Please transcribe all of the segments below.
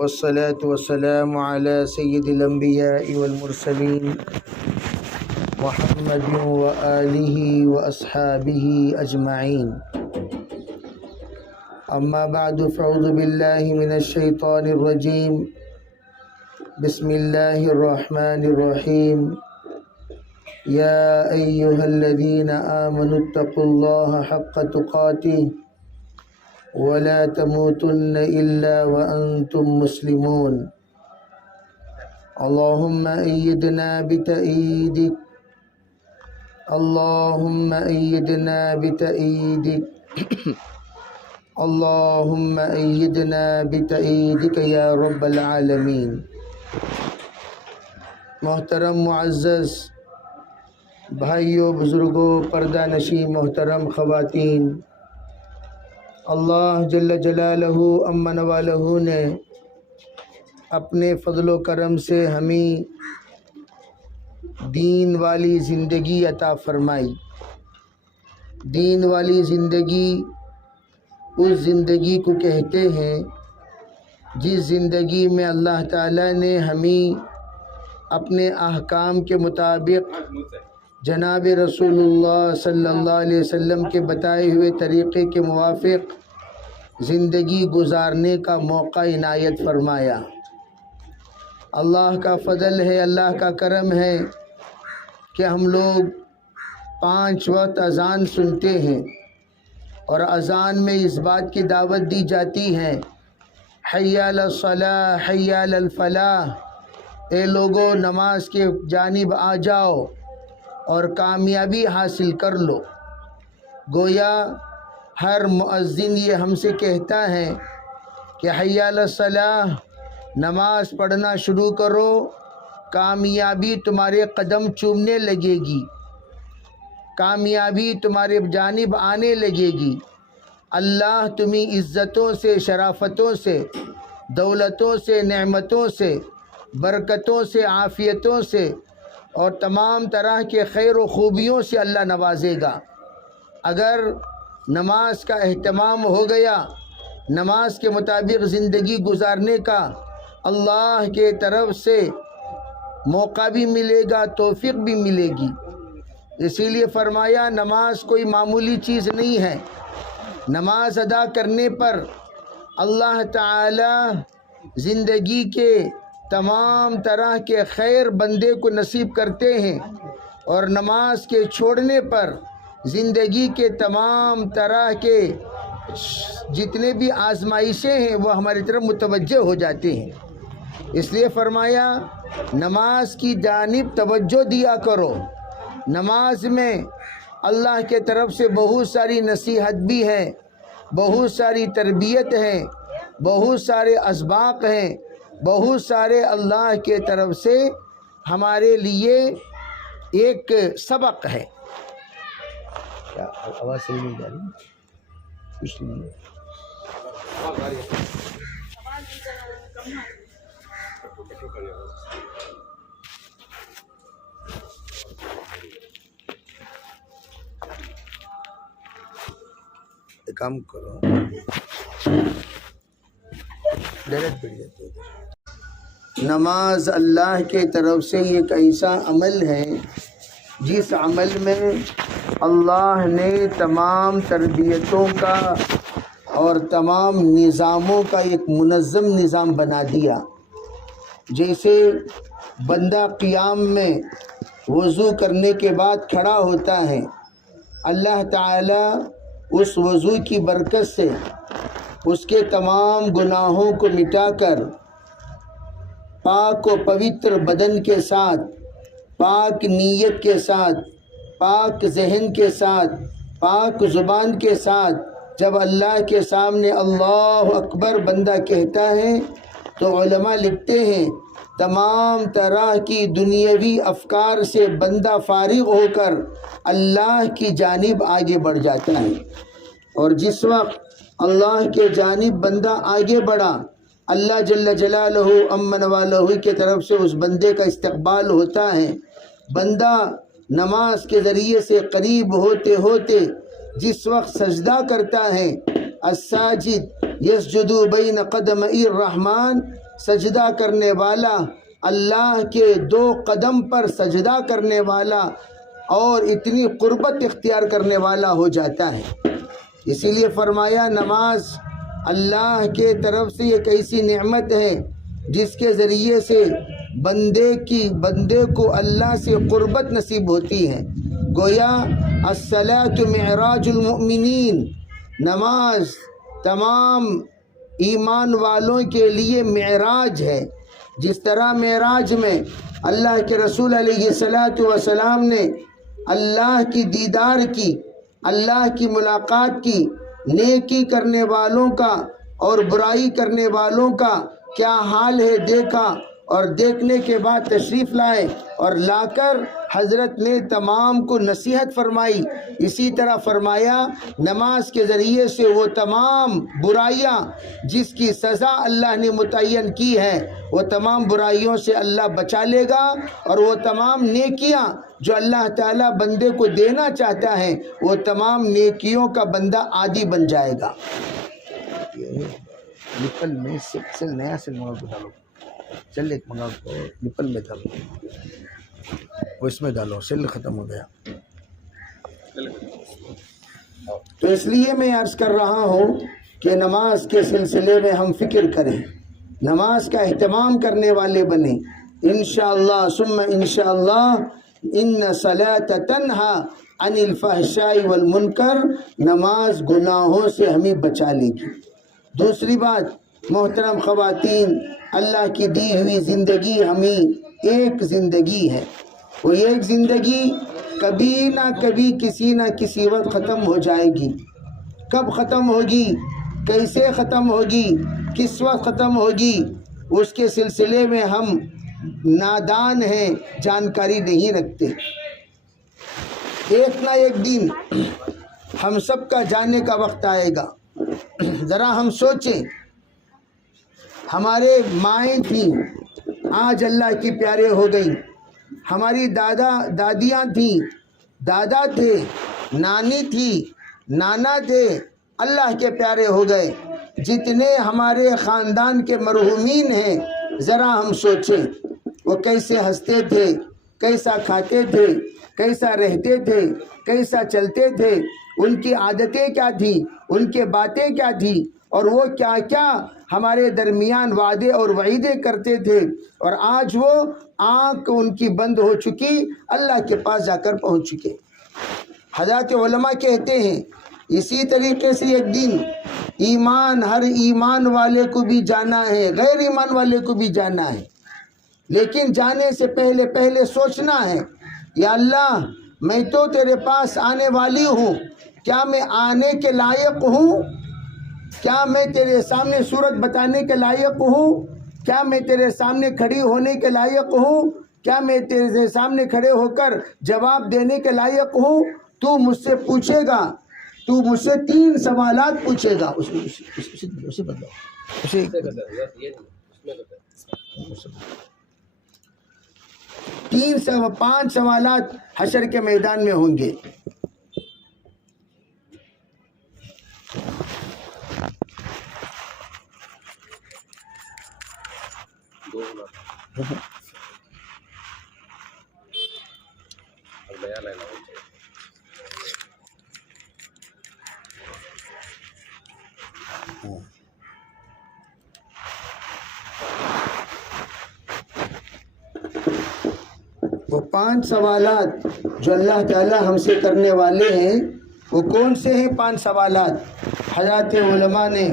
والصلاة والسلام على سيد الأنبياء والمرسلين محمد وآله وأصحابه أجمعين. أما بعد فأعوذ بالله من الشيطان الرجيم. بسم الله الرحمن الرحيم. يا أيها الذين آمنوا اتقوا الله حق تقاته ولا تموتن إلا وأنتم مسلمون. اللهم أيدنا بتأييدك، اللهم أيدنا بتأييدك، اللهم أيدنا بتأييدك يا رب العالمين. محترم معزز بھائیوں، بزرگوں، پردہ نشین محترم خواتین، اللہ جل جلالہ امن والہ نے اپنے فضل و کرم سے ہمیں دین والی زندگی عطا فرمائی. دین والی زندگی اس زندگی کو کہتے ہیں جس زندگی میں اللہ تعالیٰ نے ہمیں اپنے احکام کے مطابق جناب رسول اللہ صلی اللہ علیہ وسلم کے بتائے ہوئے طریقے کے موافق زندگی گزارنے کا موقع عنایت فرمایا. اللہ کا فضل ہے، اللہ کا کرم ہے کہ ہم لوگ 5 وقت اذان سنتے ہیں، اور اذان میں اس بات کی دعوت دی جاتی ہے حی علی الصلاۃ حی علی الفلاح، اے لوگو نماز کے جانب آ جاؤ اور کامیابی حاصل کر لو. گویا ہر مؤذن یہ ہم سے کہتا ہے کہ حی علی الصلاۃ، نماز پڑھنا شروع کرو، کامیابی تمہارے قدم چومنے لگے گی، کامیابی تمہارے جانب آنے لگے گی. اللہ تمہیں عزتوں سے، شرافتوں سے، دولتوں سے، نعمتوں سے، برکتوں سے، عافیتوں سے اور تمام طرح کے خیر و خوبیوں سے اللہ نوازے گا. اگر نماز کا اہتمام ہو گیا، نماز کے مطابق زندگی گزارنے کا اللہ کے طرف سے موقع بھی ملے گا، توفیق بھی ملے گی. اسی لیے فرمایا نماز کوئی معمولی چیز نہیں ہے. نماز ادا کرنے پر اللہ تعالی زندگی کے تمام طرح کے خیر بندے کو نصیب کرتے ہیں، اور نماز کے چھوڑنے پر زندگی کے تمام طرح کے جتنے بھی آزمائشیں ہیں وہ ہماری طرف متوجہ ہو جاتے ہیں. اس لیے فرمایا نماز کی جانب توجہ دیا کرو. نماز میں اللہ کے طرف سے بہت ساری نصیحت بھی ہے، بہت ساری تربیت ہے، بہت سارے اسباق ہیں، بہت سارے اللہ کے طرف سے ہمارے لیے ایک سبق ہے. کیا آواز صحیح نہیں جا رہی؟ کچھ نہیں. کام کرو، ڈائریکٹ بیٹھ جاتے. نماز اللہ کے طرف سے ایک ایسا عمل ہے جس عمل میں اللہ نے تمام تربیتوں کا اور تمام نظاموں کا ایک منظم نظام بنا دیا. جیسے بندہ قیام میں وضو کرنے کے بعد کھڑا ہوتا ہے، اللہ تعالی اس وضو کی برکت سے اس کے تمام گناہوں کو مٹا کر پاک و پوتر بدن کے ساتھ، پاک نیت کے ساتھ، پاک ذہن کے ساتھ، پاک زبان کے ساتھ جب اللہ کے سامنے اللہ اکبر بندہ کہتا ہے تو علماء لکھتے ہیں تمام طرح کی دنیاوی افکار سے بندہ فارغ ہو کر اللہ کی جانب آگے بڑھ جاتا ہے. اور جس وقت اللہ کے جانب بندہ آگے بڑھا، اللہ جل جلالہ امن والہ کی طرف سے اس بندے کا استقبال ہوتا ہے. بندہ نماز کے ذریعے سے قریب ہوتے ہوتے جس وقت سجدہ کرتا ہے، الساجد یسجدو بین قدمئی الرحمن، سجدہ کرنے والا اللہ کے 2 قدم پر سجدہ کرنے والا اور اتنی قربت اختیار کرنے والا ہو جاتا ہے۔ اسی لیے فرمایا نماز اللہ کے طرف سے ایک ایسی نعمت ہے جس کے ذریعے سے بندے کو اللہ سے قربت نصیب ہوتی ہے۔ گویا الصلاۃ معراج المؤمنین، نماز تمام ایمان والوں کے لیے معراج ہے۔ جس طرح معراج میں اللہ کے رسول علیہ الصلاۃ والسلام نے اللہ کی دیدار کی، اللہ کی ملاقات کی، نیکی کرنے والوں کا اور برائی کرنے والوں کا کیا حال ہے دیکھا، اور دیکھنے کے بعد تشریف لائے اور لا کر حضرت نے تمام کو نصیحت فرمائی۔ اسی طرح فرمایا نماز کے ذریعے سے وہ تمام برائیاں جس کی سزا اللہ نے متعین کی ہے، وہ تمام برائیوں سے اللہ بچا لے گا، اور وہ تمام نیکیاں جو اللہ تعالیٰ بندے کو دینا چاہتا ہے وہ تمام نیکیوں کا بندہ عادی بن جائے گا۔ نپل میں سل نیا سل منگا کو ڈالو، چل ایک منگا کو نپل میں ڈالو، وہ اس میں ڈالو، سل ختم ہو گیا۔ تو اس لیے میں عرض کر رہا ہوں کہ نماز کے سلسلے میں ہم فکر کریں، نماز کا اہتمام کرنے والے بنیں۔ انشاءاللہ ثم انشاءاللہ ان صلاۃ تنہا عن الفحشاء والمنکر، نماز گناہوں سے ہمیں بچا لے گی۔ دوسری بات محترم خواتین، اللہ کی دی ہوئی زندگی ہمیں ایک زندگی ہے، وہ ایک زندگی کبھی نہ کبھی کسی نہ کسی وقت ختم ہو جائے گی۔ کب ختم ہوگی، کیسے ختم ہوگی، کس وقت ختم ہوگی، اس کے سلسلے میں ہم نادان ہیں، جانکاری نہیں رکھتے۔ ایک نہ ایک دن ہم سب کا جانے کا وقت آئے گا۔ ذرا ہم سوچیں، ہمارے مائیں تھیں آج اللہ کی پیارے ہو گئیں، ہماری دادیاں تھیں، دادا تھے، نانی تھی، نانا تھے، اللہ کے پیارے ہو گئے۔ جتنے ہمارے خاندان کے مرحومین ہیں، ذرا ہم سوچیں وہ کیسے ہنستے تھے، کیسا کھاتے تھے، کیسا رہتے تھے، کیسا چلتے تھے، ان کی عادتیں کیا تھیں، ان کے باتیں کیا تھیں، اور وہ کیا کیا ہمارے درمیان وعدے اور وعیدے کرتے تھے، اور آج وہ آنکھ ان کی بند ہو چکی، اللہ کے پاس جا کر پہنچ چکے۔ حضرات علماء کہتے ہیں اسی طریقے سے ایک دن ہر ایمان والے کو بھی جانا ہے، غیر ایمان والے کو بھی جانا ہے، لیکن جانے سے پہلے سوچنا ہے، یا اللہ میں تو تیرے پاس آنے والی ہوں، کیا میں آنے کے لائق ہوں؟ کیا میں تیرے سامنے صورت بتانے کے لائق ہوں؟ کیا میں تیرے سامنے کھڑی ہونے کے لائق ہوں؟ کیا میں تیرے سامنے کھڑے ہو کر جواب دینے کے لائق ہوں؟ تو مجھ سے پوچھے گا، تو مجھ سے 3 سوالات پوچھے گا۔ اسے بدلاؤ، 5 سوالات حشر کے میدان میں ہوں گے۔ وہ 5 سوالات جو اللہ تعالی ہم سے کرنے والے ہیں، وہ کون سے ہیں 5 سوالات؟ حضرات علماء نے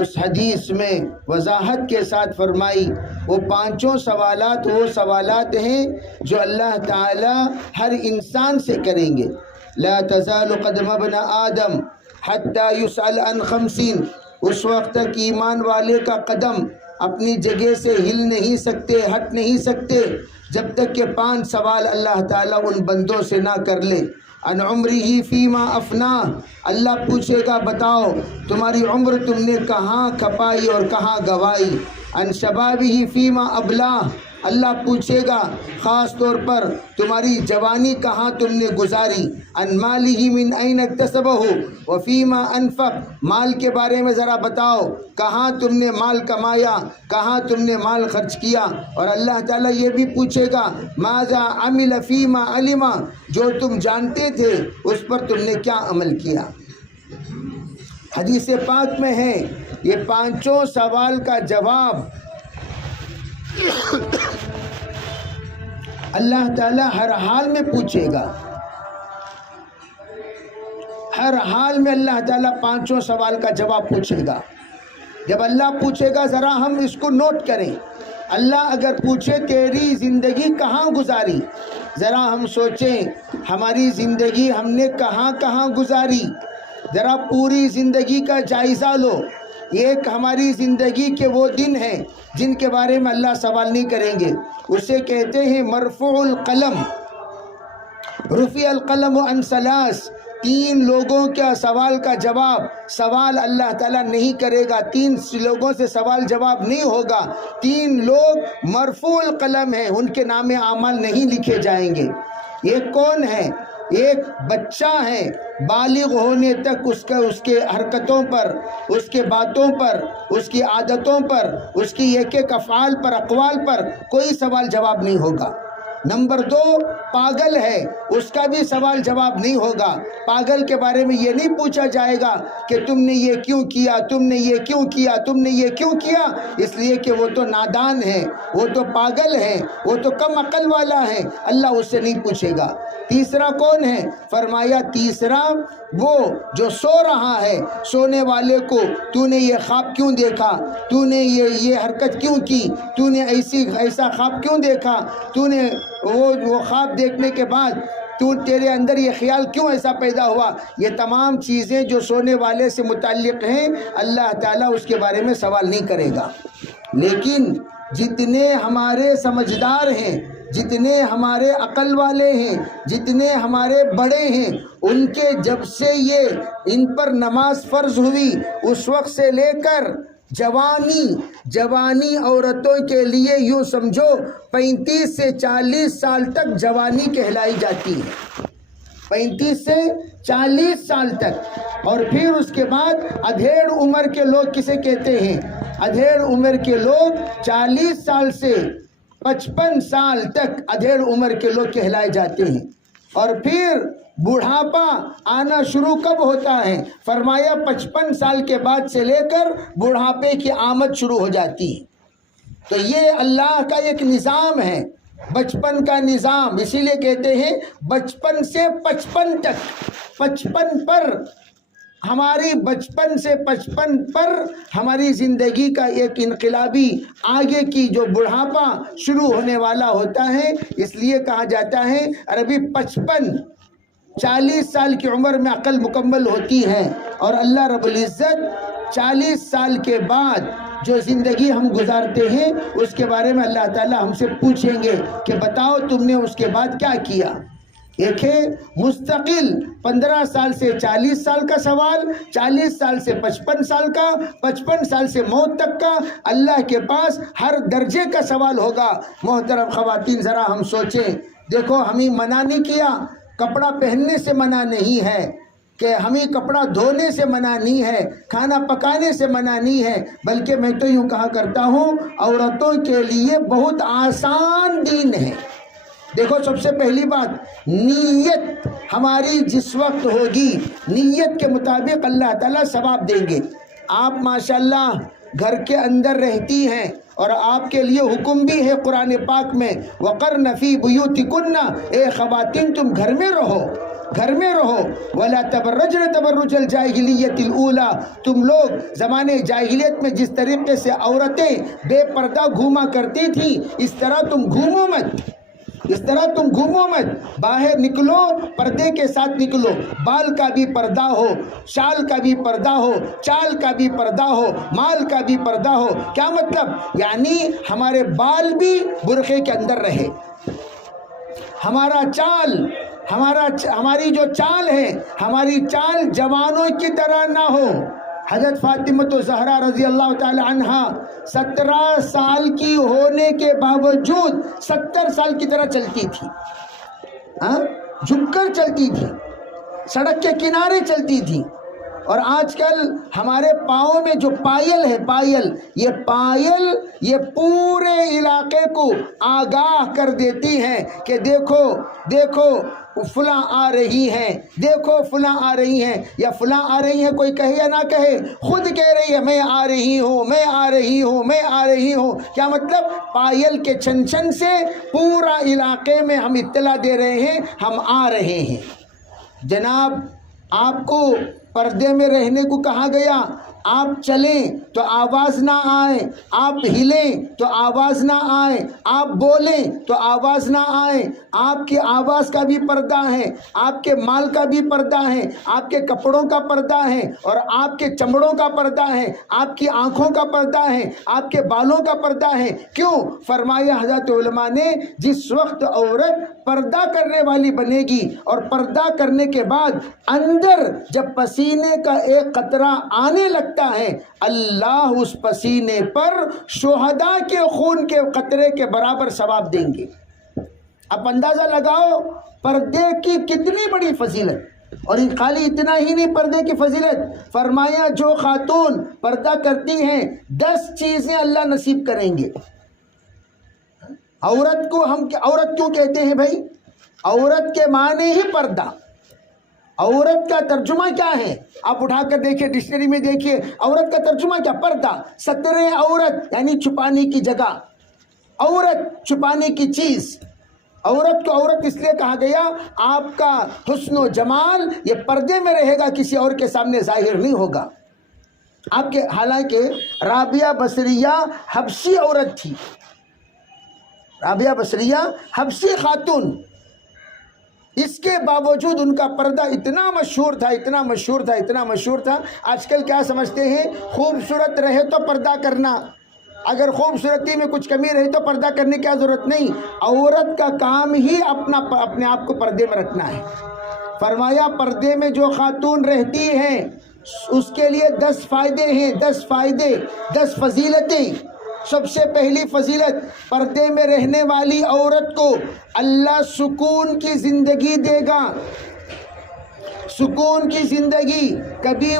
اس حدیث میں وضاحت کے ساتھ فرمائی، وہ 5 سوالات وہ سوالات ہیں جو اللہ تعالی ہر انسان سے کریں گے۔ لا تزال قدم ابن آدم حتی یسأل عن 50، اس وقت تک ایمان والے کا قدم اپنی جگہ سے ہل نہیں سکتے، ہٹ نہیں سکتے، جب تک کہ 5 سوال اللہ تعالیٰ ان بندوں سے نہ کر لے۔ ان عمرہ فیما افنا، اللہ پوچھے گا بتاؤ تمہاری عمر تم نے کہاں کھپائی اور کہاں گوائی۔ ان شبابہ فیما ابلاہ، اللہ پوچھے گا خاص طور پر تمہاری جوانی کہاں تم نے گزاری، ان مالہ من این اکتسبہ وفیما انفق، مال کے بارے میں ذرا بتاؤ کہاں تم نے مال کمایا، کہاں تم نے مال خرچ کیا، اور اللہ تعالیٰ یہ بھی پوچھے گا ماذا عمل فیما علم، جو تم جانتے تھے اس پر تم نے کیا عمل کیا۔ حدیث پاک میں ہے یہ پانچوں سوال کا جواب اللہ تعالیٰ ہر حال میں پوچھے گا، ہر حال میں اللہ تعالیٰ پانچوں سوال کا جواب پوچھے گا۔ جب اللہ پوچھے گا ذرا ہم اس کو نوٹ کریں، اللہ اگر پوچھے تیری زندگی کہاں گزاری، ذرا ہم سوچیں ہماری زندگی ہم نے کہاں کہاں گزاری، ذرا پوری زندگی کا جائزہ لو۔ ایک ہماری زندگی کے وہ دن ہیں جن کے بارے میں اللہ سوال نہیں کریں گے، اسے کہتے ہیں مرفوع القلم، رفع القلم عن ثلاث، تین لوگوں کا سوال کا جواب، سوال اللہ تعالیٰ نہیں کرے گا، تین لوگوں سے سوال جواب نہیں ہوگا، تین لوگ مرفوع القلم ہیں، ان کے نام اعمال نہیں لکھے جائیں گے۔ یہ کون ہے؟ ایک بچہ ہے، بالغ ہونے تک اس کے حرکتوں پر، اس کے باتوں پر، اس کی عادتوں پر، اس کی ایک ایک افعال پر، اقوال پر کوئی سوال جواب نہیں ہوگا۔ نمبر دو، پاگل ہے، اس کا بھی سوال جواب نہیں ہوگا، پاگل کے بارے میں یہ نہیں پوچھا جائے گا کہ تم نے یہ کیوں کیا، تم نے یہ کیوں کیا، تم نے یہ کیوں کیا، اس لیے کہ وہ تو نادان ہے، وہ تو پاگل ہے، وہ تو کم عقل والا ہے، اللہ اس سے نہیں پوچھے گا۔ تیسرا کون ہے؟ فرمایا تیسرا وہ جو سو رہا ہے، سونے والے کو تو نے یہ خواب کیوں دیکھا، تو نے یہ حرکت کیوں کی، تو نے ایسا خواب کیوں دیکھا، تو نے وہ خواب دیکھنے کے بعد تیرے اندر یہ خیال کیوں ایسا پیدا ہوا، یہ تمام چیزیں جو سونے والے سے متعلق ہیں اللہ تعالیٰ اس کے بارے میں سوال نہیں کرے گا۔ لیکن جتنے ہمارے سمجھدار ہیں، جتنے ہمارے عقل والے ہیں، جتنے ہمارے بڑے ہیں، ان کے جب سے یہ ان پر نماز فرض ہوئی اس وقت سے لے کر جوانی عورتوں کے لیے یوں سمجھو 35 سے 40 سال تک جوانی کہلائی جاتی ہے، 35 سے 40 سال تک، اور پھر اس کے بعد ادھیڑ عمر کے لوگ کسے کہتے ہیں؟ ادھیڑ عمر کے لوگ 40 سال سے 55 سال تک ادھیڑ عمر کے لوگ کہلائے جاتے ہیں۔ اور پھر بڑھاپا آنا شروع کب ہوتا ہے؟ فرمایا 55 سال کے بعد سے لے کر بڑھاپے کی آمد شروع ہو جاتی ہے۔ تو یہ اللہ کا ایک نظام ہے، بچپن کا نظام، اسی لیے کہتے ہیں بچپن سے 55 تک، 55 پر ہماری بچپن سے 55 پر ہماری زندگی کا ایک انقلابی آگے کی جو بڑھاپا شروع ہونے والا ہوتا ہے، اس لیے کہا جاتا ہے عربی 55 40 سال کی عمر میں عقل مکمل ہوتی ہے، اور اللہ رب العزت 40 سال کے بعد جو زندگی ہم گزارتے ہیں اس کے بارے میں اللہ تعالیٰ ہم سے پوچھیں گے کہ بتاؤ تم نے اس کے بعد کیا کیا۔ ایک ہے مستقل 15 سال سے 40 سال کا سوال، 40 سال سے 55 سال کا، 55 سال سے موت تک کا، اللہ کے پاس ہر درجے کا سوال ہوگا۔ محترم خواتین ذرا ہم سوچیں، دیکھو ہمیں منع نہیں کیا، کپڑا پہننے سے منع نہیں ہے، کہ ہمیں کپڑا دھونے سے منع نہیں ہے، کھانا پکانے سے منع نہیں ہے، بلکہ میں تو یوں کہا کرتا ہوں عورتوں کے لیے بہت آسان دین ہے۔ دیکھو سب سے پہلی بات، نیت ہماری جس وقت ہوگی نیت کے مطابق اللہ تعالیٰ ثواب دیں گے۔ آپ ماشاءاللہ گھر کے اندر رہتی ہیں اور آپ کے لیے حکم بھی ہے قرآن پاک میں وَقَرْنَ فِي بُيُوتِكُنَّ، اے خواتین تم گھر میں رہو، گھر میں رہو، وَلَا تَبَرَّجْنَ تَبَرُّجَ الْجَاهِلِيَّةِ الْأُولَى، تم لوگ زمانے جاہلیت میں جس طریقے سے عورتیں بے پردہ گھوما کرتی تھیں اس طرح تم گھومو مت، اس طرح تم گھومو مت، باہر نکلو پردے کے ساتھ نکلو، بال کا بھی پردہ ہو، شال کا بھی پردہ ہو، چال کا بھی پردہ ہو، مال کا بھی پردہ ہو۔ کیا مطلب؟ یعنی ہمارے بال بھی برقعے کے اندر رہے، ہمارا چال، ہماری جو چال ہے، ہماری چال جوانوں کی طرح نہ ہو، حضرت فاطمہ زہرا رضی اللہ تعالی عنہا 17 سال کی ہونے کے باوجود 70 سال کی طرح چلتی تھی، جھک کر چلتی تھی، سڑک کے کنارے چلتی تھی۔ اور آج کل ہمارے پاؤں میں جو پائل ہے، پائل یہ پورے علاقے کو آگاہ کر دیتی ہیں کہ دیکھو دیکھو فلاں آ رہی ہیں، دیکھو فلاں آ رہی ہیں، یا فلاں آ رہی ہیں، کوئی کہے یا نہ کہے، خود کہہ رہی ہے میں آ رہی ہوں، میں آ رہی ہوں، میں آ رہی ہوں۔ کیا مطلب؟ پائل کے چھن چھن سے پورا علاقے میں ہم اطلاع دے رہے ہیں ہم آ رہے ہیں۔ جناب، آپ کو پردے میں رہنے کو کہا گیا، آپ چلیں تو آواز نہ آئے، آپ ہلیں تو آواز نہ آئے، آپ بولیں تو آواز نہ آئے۔ آپ کی آواز کا بھی پردہ ہے، آپ کے مال کا بھی پردہ ہے، آپ کے کپڑوں کا پردہ ہے، اور آپ کے چمڑوں کا پردہ ہے، آپ کی آنکھوں کا پردہ ہے، آپ کے بالوں کا پردہ ہے۔ کیوں؟ فرمایا حضرت علماء نے، جس وقت عورت پردہ کرنے والی بنے گی اور پردہ کرنے کے بعد اندر جب پسینے کا ایک قطرہ آنے لگتا ہے، اللہ اس پسینے پر شہداء کے خون کے قطرے کے برابر ثواب دیں گے۔ اب اندازہ لگاؤ پردے کی کتنی بڑی فضیلت، اور خالی اتنا ہی نہیں پردے کی فضیلت، فرمایا جو خاتون پردہ کرتی ہیں 10 چیزیں اللہ نصیب کریں گے۔ عورت کو ہم عورت کیوں کہتے ہیں بھائی؟ عورت کے معنی ہی پردہ۔ عورت کا ترجمہ کیا ہے؟ آپ اٹھا کر دیکھیے، ڈکشنری میں دیکھیے، عورت کا ترجمہ کیا؟ پردہ۔ ستر عورت یعنی چھپانے کی جگہ، عورت چھپانے کی چیز۔ عورت کو عورت اس لیے کہا گیا، آپ کا حسن و جمال یہ پردے میں رہے گا، کسی اور کے سامنے ظاہر نہیں ہوگا۔ آپ کے حالانکہ رابعہ بصریہ حبشی عورت تھی، رابعہ بصریہ حبشی خاتون، اس کے باوجود ان کا پردہ اتنا مشہور تھا، اتنا مشہور تھا، اتنا مشہور تھا۔ آج کل کیا سمجھتے ہیں؟ خوبصورت رہے تو پردہ کرنا، اگر خوبصورتی میں کچھ کمی رہی تو پردہ کرنے کی ضرورت نہیں۔ عورت کا کام ہی اپنے آپ کو پردے میں رکھنا ہے۔ فرمایا پردے میں جو خاتون رہتی ہیں اس کے لیے 10 فائدے ہیں، 10 فائدے، 10 فضیلتیں۔ سب سے پہلی فضیلت، پردے میں رہنے والی عورت کو اللہ سکون کی زندگی دے گا، سکون کی زندگی۔ کبھی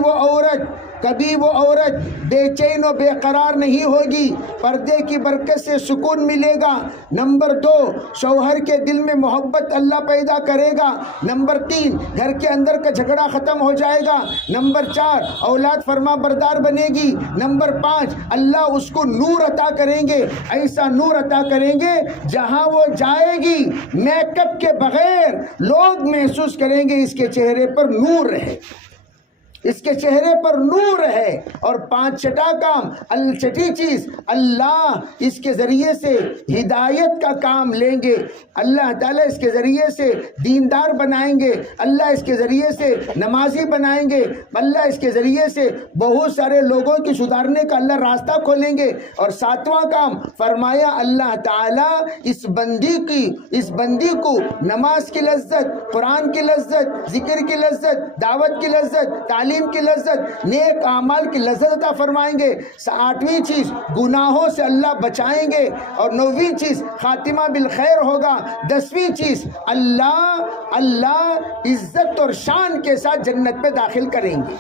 وہ عورت بے چین و بے قرار نہیں ہوگی، پردے کی برکت سے سکون ملے گا۔ نمبر 2، شوہر کے دل میں محبت اللہ پیدا کرے گا۔ نمبر 3، گھر کے اندر کا جھگڑا ختم ہو جائے گا۔ نمبر 4، اولاد فرما بردار بنے گی۔ نمبر 5، اللہ اس کو نور عطا کریں گے، ایسا نور عطا کریں گے جہاں وہ جائے گی میک اپ کے بغیر لوگ محسوس کریں گے اس کے چہرے پر نور ہے، اس کے چہرے پر نور ہے۔ اور 5 کام، چھٹی چیز، اللہ اس کے ذریعے سے ہدایت کا کام لیں گے، اللہ تعالیٰ اس کے ذریعے سے دیندار بنائیں گے، اللہ اس کے ذریعے سے نمازی بنائیں گے، اللہ اس کے ذریعے سے بہت سارے لوگوں کی سدھارنے کا اللہ راستہ کھولیں گے۔ اور 7واں کام فرمایا، اللہ تعالیٰ اس بندی کو نماز کی لذت، قرآن کی لذت، ذکر کی لذت، دعوت کی لذت، تعلیم کی لذت، نیک اعمال کی لذت عطا فرمائیں گے۔ 8ویں چیز، گناہوں سے اللہ بچائیں گے۔ اور 9ویں چیز، خاتمہ بالخیر ہوگا۔ 10ویں چیز، اللہ عزت اور شان کے ساتھ جنت میں داخل کریں گے۔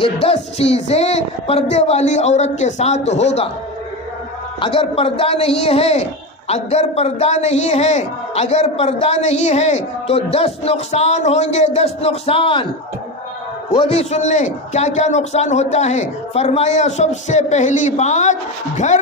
یہ 10 چیزیں پردے والی عورت کے ساتھ ہوگا۔ اگر پردہ نہیں ہے تو 10 نقصان ہوں گے، 10 نقصان۔ وہ بھی سن لیں کیا کیا نقصان ہوتا ہے۔ فرمایا سب سے پہلی بات، گھر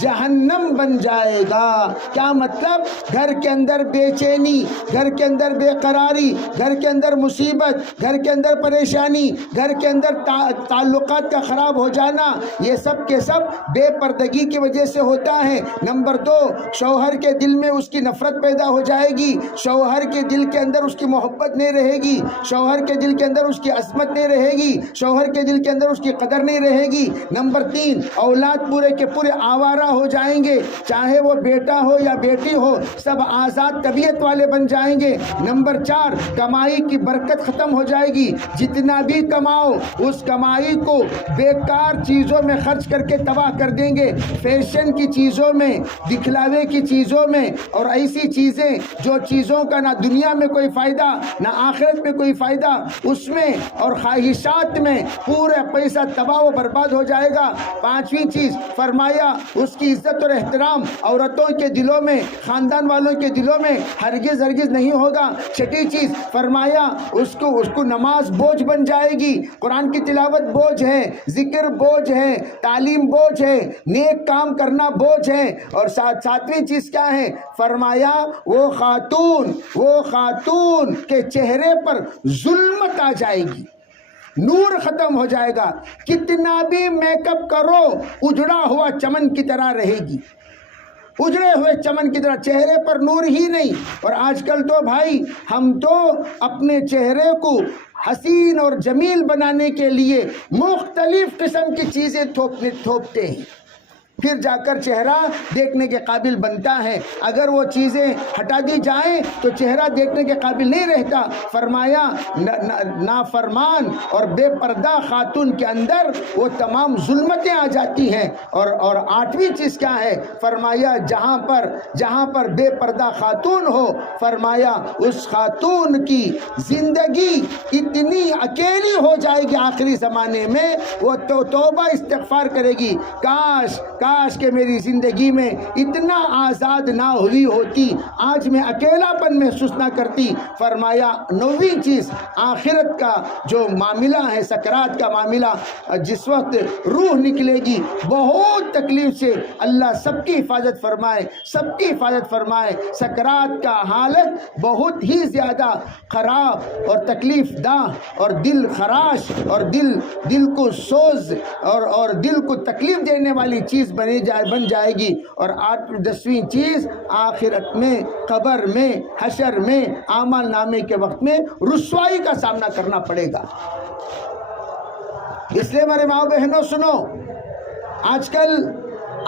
جہنم بن جائے گا۔ کیا مطلب؟ گھر کے اندر بے چینی، گھر کے اندر بے قراری، گھر کے اندر مصیبت، گھر کے اندر پریشانی، گھر کے اندر تعلقات کا خراب ہو جانا، یہ سب کے سب بے پردگی کی وجہ سے ہوتا ہے۔ نمبر 2، شوہر کے دل میں اس کی نفرت پیدا ہو جائے گی، شوہر کے دل کے اندر اس کی محبت نہیں رہے گی، شوہر کے دل کے اندر اس کی عظمت نہیں رہے گی، شوہر کے دل کے اندر اس کی قدر نہیں رہے گی۔ نمبر 3، اولاد پورے کے پورے آوارہ ہو جائیں گے، چاہے وہ بیٹا ہو یا بیٹی ہو، سب آزاد طبیعت والے بن جائیں گے۔ نمبر 4، کمائی کی برکت ختم ہو جائے گی، جتنا بھی کماؤ اس کمائی کو بیکار چیزوں میں خرچ کر کے تباہ کر دیں گے، فیشن کی چیزوں میں، دکھلاوے کی چیزوں میں، اور ایسی چیزیں جو چیزوں کا نہ دنیا میں کوئی فائدہ نہ آخرت میں کوئی فائدہ، اس میں اور خواہشات میں پورا پیسہ تباہ و برباد ہو جائے گا۔ 5ویں چیز فرمایا اس کی عزت اور احترام عورتوں کے دلوں میں، خاندان والوں کے دلوں میں ہرگز نہیں ہوگا۔ 6ٹھی چیز فرمایا اس کو نماز بوجھ بن جائے گی، قرآن کی تلاوت بوجھ ہے، ذکر بوجھ ہے، تعلیم بوجھ ہے، نیک کام کرنا بوجھ ہے۔ اور 7ویں چیز کیا ہے؟ فرمایا وہ خاتون کے چہرے پر ظلمت آ جائے گی، نور ختم ہو جائے گا، کتنا بھی میک اپ کرو اجڑا ہوا چمن کی طرح رہے گی، اجڑے ہوئے چمن کی طرح، چہرے پر نور ہی نہیں۔ اور آج کل تو بھائی ہم تو اپنے چہرے کو حسین اور جمیل بنانے کے لیے مختلف قسم کی چیزیں تھوپتے ہیں، پھر جا کر چہرہ دیکھنے کے قابل بنتا ہے۔ اگر وہ چیزیں ہٹا دی جائیں تو چہرہ دیکھنے کے قابل نہیں رہتا۔ فرمایا نافرمان اور بے پردہ خاتون کے اندر وہ تمام ظلمتیں آ جاتی ہیں۔ اور 8ویں چیز کیا ہے؟ فرمایا جہاں پر بے پردہ خاتون ہو، فرمایا اس خاتون کی زندگی اتنی اکیلی ہو جائے گی، آخری زمانے میں وہ توبہ استغفار کرے گی، کاش کہ میری زندگی میں اتنا آزاد نہ ہوئی ہوتی، آج میں اکیلا پن محسوس نہ کرتی۔ فرمایا 9ویں چیز آخرت کا جو معاملہ ہے، سکرات کا معاملہ، جس وقت روح نکلے گی بہت تکلیف سے، اللہ سب کی حفاظت فرمائے، سکرات کا حالت بہت ہی زیادہ خراب اور تکلیف دہ اور دل خراش اور دل کو سوز اور دل کو تکلیف دینے والی چیز بن جائے گی۔ اور 10ویں چیز آخرت میں، قبر میں، حشر میں، اعمال نامے کے وقت میں رسوائی کا سامنا کرنا پڑے گا۔ اس لیے میرے ماں بہنوں سنو، آج کل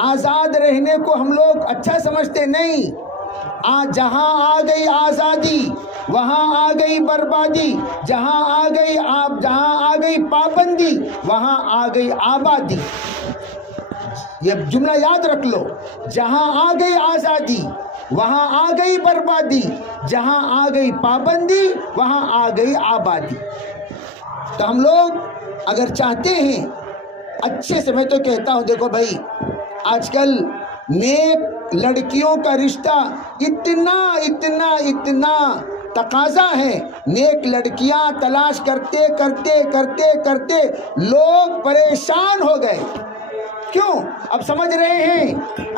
آزاد رہنے کو ہم لوگ اچھا سمجھتے نہیں۔ جہاں آ گئی آزادی وہاں آ گئی بربادی، جہاں آ گئی پابندی وہاں آ گئی آبادی۔ یہ جملہ یاد رکھ لو، جہاں آ گئی آزادی وہاں آ گئی بربادی، جہاں آ گئی پابندی وہاں آ گئی آبادی۔ تو ہم لوگ اگر چاہتے ہیں اچھے سے، میں تو کہتا ہوں دیکھو بھائی، آج کل نیک لڑکیوں کا رشتہ اتنا تقاضا ہے، نیک لڑکیاں تلاش کرتے لوگ پریشان ہو گئے۔ کیوں؟ اب سمجھ رہے ہیں،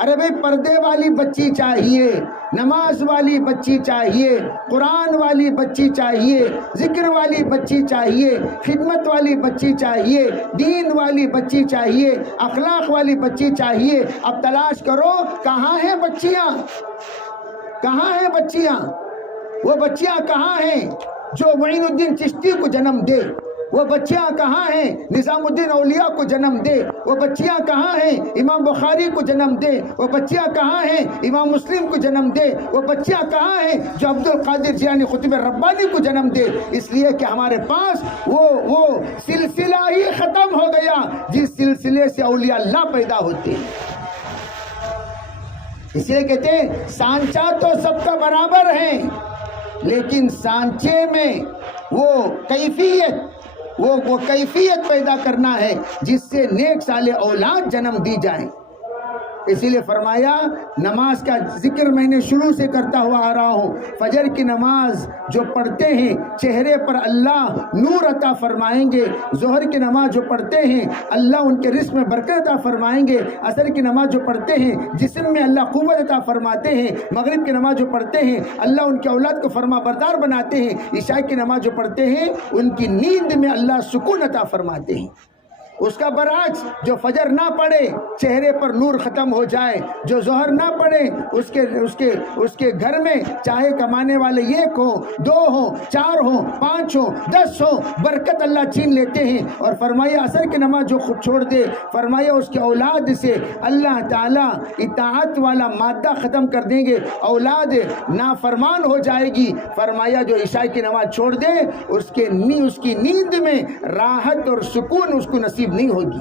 ارے بھائی پردے والی بچی چاہیے، نماز والی بچی چاہیے، قرآن والی بچی چاہیے، ذکر والی بچی چاہیے، خدمت والی بچی چاہیے، دین والی بچی چاہیے، اخلاق والی بچی چاہیے۔ اب تلاش کرو، کہاں ہیں بچیاں؟ وہ بچیاں کہاں ہیں جو معین الدین چشتی کو جنم دے؟ وہ بچیاں کہاں ہیں نظام الدین اولیاء کو جنم دے؟ وہ بچیاں کہاں ہیں امام بخاری کو جنم دے؟ وہ بچیاں کہاں ہیں امام مسلم کو جنم دے؟ وہ بچیاں کہاں ہیں جو عبد القادر جیلانی قطب ربانی کو جنم دے؟ اس لیے کہ ہمارے پاس وہ سلسلہ ہی ختم ہو گیا جس سلسلے سے اولیاء اللہ پیدا ہوتے ہیں۔ اس لیے کہتے ہیں سانچہ تو سب کا برابر ہے، لیکن سانچے میں وہ کیفیت پیدا کرنا ہے جس سے نیک صالح اولاد جنم دی جائیں۔ اسی لیے فرمایا نماز کا ذکر میں نے شروع سے کرتا ہوا آ رہا ہوں، فجر کی نماز جو پڑھتے ہیں چہرے پر اللہ نور عطا فرمائیں گے، ظہر کی نماز جو پڑھتے ہیں اللہ ان کے رزق میں برکت عطا فرمائیں گے، عصر کی نماز جو پڑھتے ہیں جسم میں اللہ قوت عطا فرماتے ہیں، مغرب کی نماز جو پڑھتے ہیں اللہ ان کے اولاد کو فرما بردار بناتے ہیں، عشاء کی نماز جو پڑھتے ہیں ان کی نیند میں اللہ سکون عطا فرماتے ہیں۔ اس کا برعکس جو فجر نہ پڑھے چہرے پر نور ختم ہو جائے، جو ظہر نہ پڑھے اس کے گھر میں چاہے کمانے والے 1 ہو 2 ہو 4 ہو 5 ہو 10 ہو، برکت اللہ چھین لیتے ہیں۔ اور فرمایا عصر کی نماز جو خود چھوڑ دے، فرمایا اس کے اولاد سے اللہ تعالیٰ اطاعت والا مادہ ختم کر دیں گے، اولاد نافرمان ہو جائے گی۔ فرمایا جو عشاء کی نماز چھوڑ دے اس کی نیند میں راحت اور سکون اس کو نصیب نہیں ہوگی۔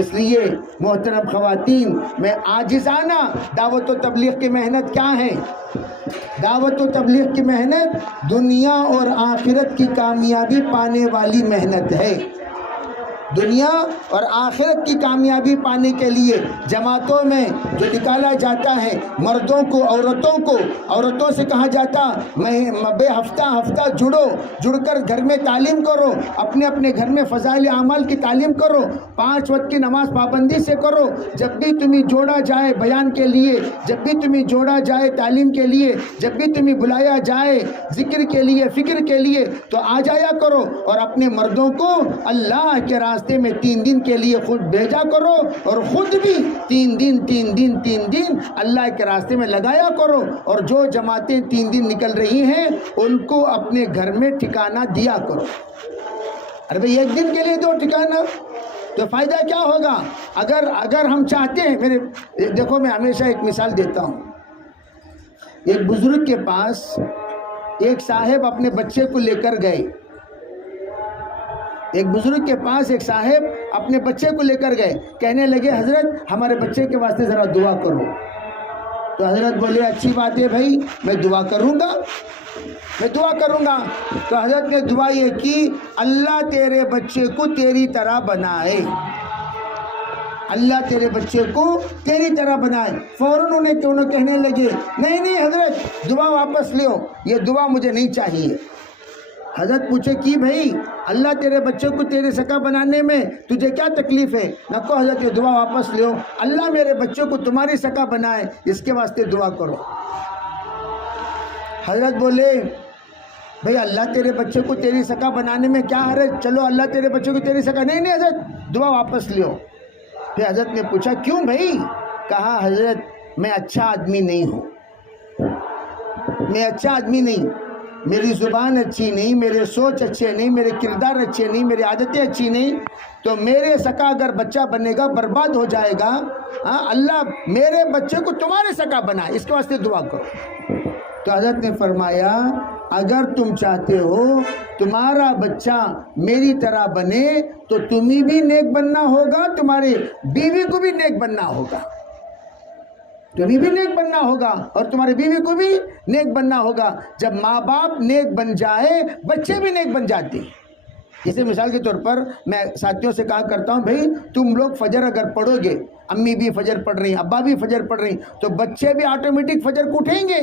اس لیے محترم خواتین، میں عاجزانہ دعوت و تبلیغ کی محنت کیا ہے؟ دعوت و تبلیغ کی محنت دنیا اور آخرت کی کامیابی پانے والی محنت ہے۔ دنیا اور آخرت کی کامیابی پانے کے لیے جماعتوں میں جو نکالا جاتا ہے، مردوں کو عورتوں سے کہا جاتا بے ہفتہ جڑ کر گھر میں تعلیم کرو، اپنے اپنے گھر میں فضائل اعمال کی تعلیم کرو، 5 وقت کی نماز پابندی سے کرو۔ جب بھی تمہیں جوڑا جائے بیان کے لیے، جب بھی تمہیں جوڑا جائے تعلیم کے لیے، جب بھی تمہیں بلایا جائے ذکر کے لیے، فکر کے لیے، تو آ جایا کرو، اور اپنے مردوں کو اللہ کے راستے میں 3 دن کے لیے خود بھیجا کرو، اور خود بھی 3 دن اللہ کے راستے میں لگایا کرو۔ اور جو جماعتیں 3 دن نکل رہی ہیں ان کو اپنے گھر میں ٹھکانہ دیا کرو۔ ارے بھئی 1 دن کے لیے دو ٹھکانہ، تو فائدہ کیا ہوگا؟ اگر ہم چاہتے ہیں، دیکھو میں ہمیشہ ایک مثال دیتا ہوں۔ ایک بزرگ کے پاس ایک صاحب اپنے بچے کو لے کر گئے، اپنے بچے کو لے کر گئے، کہنے لگے حضرت ہمارے بچے کے واسطے ذرا دعا کرو۔ تو حضرت بولے اچھی بات ہے بھائی، میں دعا کروں گا۔ تو حضرت نے دعا یہ کی، اللہ تیرے بچے کو تیری طرح بنائے، اللہ تیرے بچے کو تیری طرح بنائے۔ فوراً انہیں کہنے لگے نہیں حضرت دعا واپس لیو، یہ دعا مجھے نہیں چاہیے۔ حضرت پوچھے کی بھائی اللہ تیرے بچے کو تیرے سکا بنانے میں تجھے کیا تکلیف ہے؟ نہ کہو حضرت یہ دعا واپس لیو، اللہ میرے بچے کو تمہاری سکا بنائے اس کے واسطے دعا کرو۔ حضرت بولے بھائی اللہ تیرے بچے کو تیری سکا بنانے میں کیا حرج، چلو اللہ تیرے بچے کو تیری سکا، نہیں حضرت دعا واپس لیو۔ پھر حضرت نے پوچھا کیوں بھائی؟ کہا حضرت میں اچھا آدمی نہیں ہوں، میری زبان اچھی نہیں، میرے سوچ اچھے نہیں، میرے کردار اچھے نہیں، میری عادتیں اچھی نہیں، تو میرے سکا اگر بچہ بنے گا برباد ہو جائے گا۔ اللہ میرے بچے کو تمہارے سکا بنائے اس کے واسطے دعا کرو۔ تو حضرت نے فرمایا اگر تم چاہتے ہو تمہارا بچہ میری طرح بنے تو تمہیں بھی نیک بننا ہوگا، تمہارے بیوی کو بھی نیک بننا ہوگا، تمہیں بھی نیک بننا ہوگا اور تمہاری بیوی کو بھی نیک بننا ہوگا۔ جب ماں باپ نیک بن جائے بچے بھی نیک بن جاتے ہیں۔ جیسے مثال کے طور پر میں ساتھیوں سے کہا کرتا ہوں بھئی تم لوگ فجر اگر پڑھو گے، امی بھی فجر پڑھ رہی ہیں، ابا بھی فجر پڑھ رہی ہیں، تو بچے بھی آٹومیٹک فجر کو اٹھیں گے۔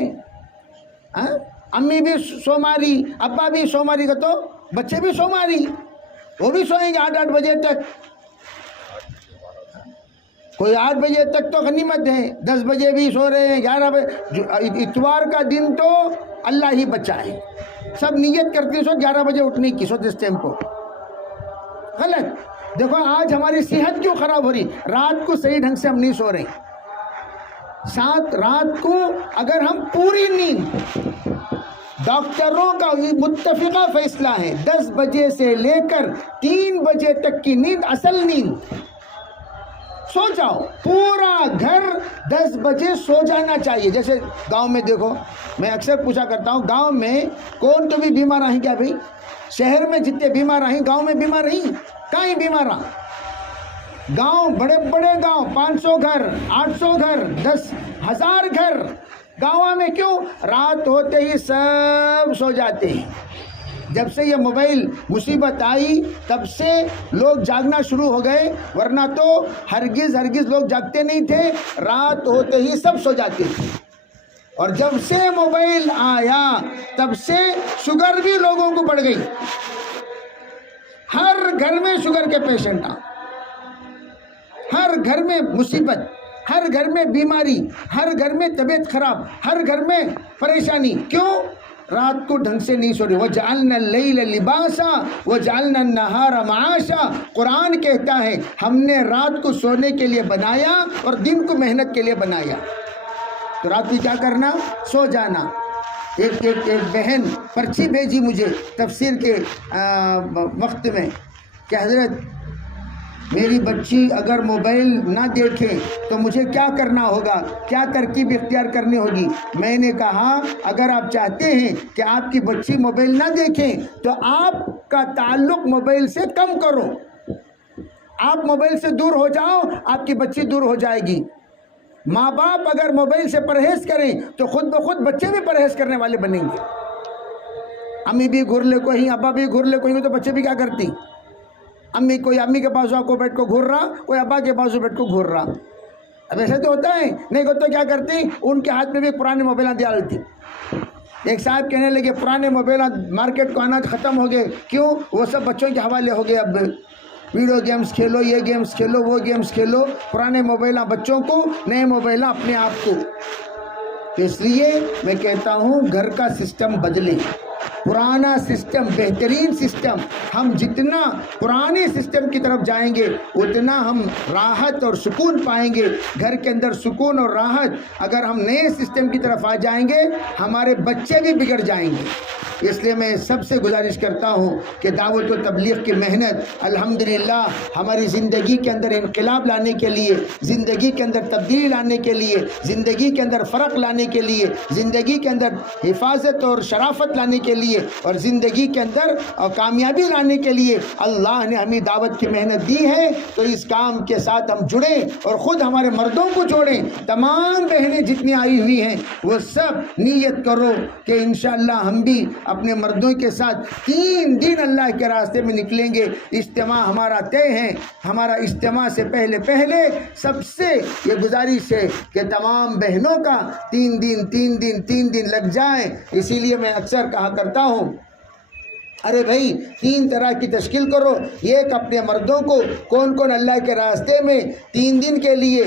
امی بھی سوماری، ابا بھی سوماری کا تو بچے بھی سوماری، وہ بھی سوئیں گے 8 بجے تک۔ کوئی 8 بجے تک تو غنیمت ہے، 10 بجے بھی سو رہے ہیں، 11 بجے۔ اتوار کا دن تو اللہ ہی بچائے، سب نیت کرتے سو 11 بجے اٹھنے کی، سو دس ٹائم کو غلط۔ دیکھو آج ہماری صحت کیوں خراب ہو رہی، رات کو صحیح ڈھنگ سے ہم نہیں سو رہے۔ رات کو اگر ہم پوری نیند، ڈاکٹروں کا متفقہ فیصلہ ہے 10 بجے سے لے کر 3 بجے تک کی نیند اصل نیند، سو جاؤ، پورا گھر 10 بجے سو جانا چاہیے۔ جیسے گاؤں میں دیکھو، میں اکثر پوچھا کرتا ہوں گاؤں میں کون تو بھی بیمار رہیں کیا بھائی؟ شہر میں جتنے بیمار رہیں گاؤں میں بیمار رہیں کہاں ہی بیمار رہا؟ گاؤں بڑے بڑے گاؤں 500 گھر 800 گھر 10,000 گھر گاؤں میں، کیوں؟ رات ہوتے ہی سب سو جاتے ہیں۔ جب سے یہ موبائل مصیبت آئی تب سے لوگ جاگنا شروع ہو گئے، ورنہ تو ہرگز لوگ جاگتے نہیں تھے، رات ہوتے ہی سب سو جاتے تھے۔ اور جب سے موبائل آیا تب سے شوگر بھی لوگوں کو بڑھ گئی، ہر گھر میں شوگر کے پیشنٹ آ، ہر گھر میں مصیبت، ہر گھر میں بیماری، ہر گھر میں طبیعت خراب، ہر گھر میں پریشانی۔ کیوں؟ رات کو ڈھنگ سے نہیں سو رہے. وَجَعَلْنَا اللَّيْلَ لِبَاسًا وَجَعَلْنَا النَّهَارَ مَعَاشًا. قرآن کہتا ہے ہم نے رات کو سونے کے لیے بنایا اور دن کو محنت کے لیے بنایا. تو رات کو کیا کرنا؟ سو جانا. ایک بہن پرچی بھیجی مجھے تفسیر کے وقت میں کہ حضرت میری بچی اگر موبائل نہ دیکھے تو مجھے کیا کرنا ہوگا، کیا ترکیب اختیار کرنی ہوگی. میں نے کہا اگر آپ چاہتے ہیں کہ آپ کی بچی موبائل نہ دیکھیں تو آپ کا تعلق موبائل سے کم کرو. آپ موبائل سے دور ہو جاؤ، آپ کی بچی دور ہو جائے گی. ماں باپ اگر موبائل سے پرہیز کریں تو خود بخود بچے بھی پرہیز کرنے والے بنیں گے. امی بھی گھر لے کوئی، ابا بھی گھر لے کوئی، تو بچے بھی کیا کرتی؟ امی کوئی امی کے پاس کو بیٹھ کو گھر رہا، کوئی ابا کے پاس بیٹھ کو گھر رہا. اب ایسے تو ہوتا ہے نہیں تو کیا کرتی؟ ان کے ہاتھ میں بھی پرانے موبائل ڈالتی. ایک صاحب کہنے لگے پرانے موبائل مارکیٹ کو آنا ختم ہو گئے. کیوں؟ وہ سب بچوں کے حوالے ہو گئے. اب ویڈیو گیمز کھیلو، یہ گیمز کھیلو، وہ گیمز کھیلو. پرانے موبائل بچوں کو، نئے موبائل اپنے آپ کو. اس لیے میں کہتا ہوں گھر کا سسٹم بدلے. پرانا سسٹم بہترین سسٹم. ہم جتنا پرانے سسٹم کی طرف جائیں گے اتنا ہم راحت اور سکون پائیں گے. گھر کے اندر سکون اور راحت. اگر ہم نئے سسٹم کی طرف آ جائیں گے ہمارے بچے بھی بگڑ جائیں گے. اس لیے میں سب سے گزارش کرتا ہوں کہ دعوت و تبلیغ کی محنت الحمدللہ ہماری زندگی کے اندر انقلاب لانے کے لیے، زندگی کے اندر تبدیلی لانے کے لیے، زندگی کے اندر فرق لانے کے لیے، زندگی کے اندر حفاظت اور شرافت لانے کے لیے اور زندگی کے اندر کامیابی لانے کے لیے اللہ نے ہمیں دعوت کی محنت دی ہے. تو اس کام کے ساتھ ہم جڑیں اور خود ہمارے مردوں کو جوڑیں. تمام بہنیں جتنی آئی ہوئی ہیں وہ سب نیت کرو کہ انشاءاللہ ہم بھی اپنے مردوں کے ساتھ 3 دن اللہ کے راستے میں نکلیں گے. اجتماع ہمارا طے ہے. ہمارا اجتماع سے پہلے سب سے یہ گزارش ہے کہ تمام بہنوں کا 3 دن لگ جائے. اسی لیے میں اکثر کہا کرتا ہوں ارے بھائی 3 طرح کی تشکیل کرو. ایک اپنے مردوں کو کون اللہ کے راستے میں 3 دن کے لیے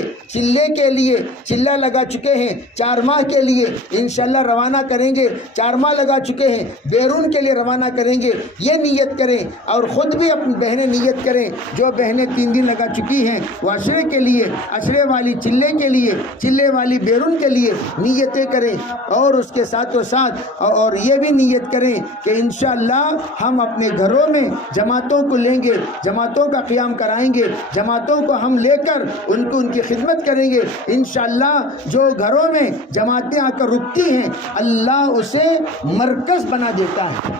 چلہ لگا چکے ہیں 4 ماہ کے لیے انشاءاللہ روانہ کریں گے. 4 ماہ لگا چکے ہیں بیرون کے لیے روانہ کریں گے. یہ نیت کریں اور خود بھی اپنی بہنیں نیت کریں. جو بہنیں 3 دن لگا چکی ہیں وہ عشرے کے لیے، عشرے والی چلے کے لیے، چلے والی بیرون کے لیے نیتیں کریں. اور اس کے ساتھ اور یہ بھی نیت کریں کہ انشاءاللہ ہم اپنے گھروں میں جماعتوں کو لیں گے، جماعتوں کا قیام کرائیں گے، جماعتوں کو ہم لے کر ان کی خدمت کریں گے. انشاءاللہ جو گھروں میں جماعتیں آ کر رکتی ہیں اللہ اسے مرکز بنا دیتا ہے.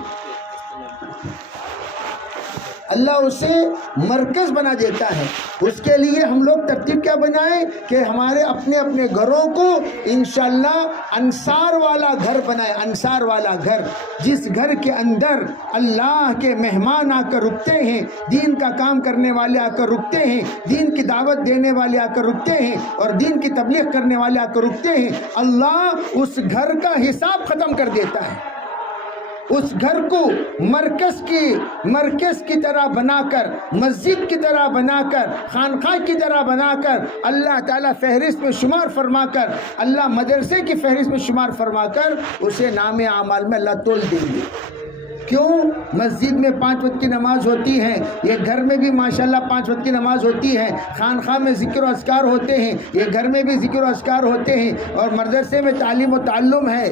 اللہ اسے مرکز بنا دیتا ہے. اس کے لیے ہم لوگ ترتیب کیا بنائیں کہ ہمارے اپنے گھروں کو انشاءاللہ انصار والا گھر بنائیں. انصار والا گھر، جس گھر کے اندر اللہ کے مہمان آ کر رکتے ہیں، دین کا کام کرنے والے آ کر رکتے ہیں، دین کی دعوت دینے والے آ کر رکتے ہیں اور دین کی تبلیغ کرنے والے آ کر رکتے ہیں. اللہ اس گھر کا حساب ختم کر دیتا ہے. اس گھر کو مرکز کی طرح بنا کر، مسجد کی طرح بنا کر، خانقاہ کی طرح بنا کر اللہ تعالیٰ فہرست میں شمار فرما کر، اللہ مدرسے کی فہرست میں شمار فرما کر اسے نام اعمال میں اللہ تول دیں گے. کیوں؟ مسجد میں 5 وقت کی نماز ہوتی ہے، یہ گھر میں بھی ماشاءاللہ 5 وقت کی نماز ہوتی ہے، خانقاہ میں ذکر و اذکار ہوتے ہیں، یہ گھر میں بھی ذکر و اذکار ہوتے ہیں، اور مدرسے میں تعلیم و تعلم ہے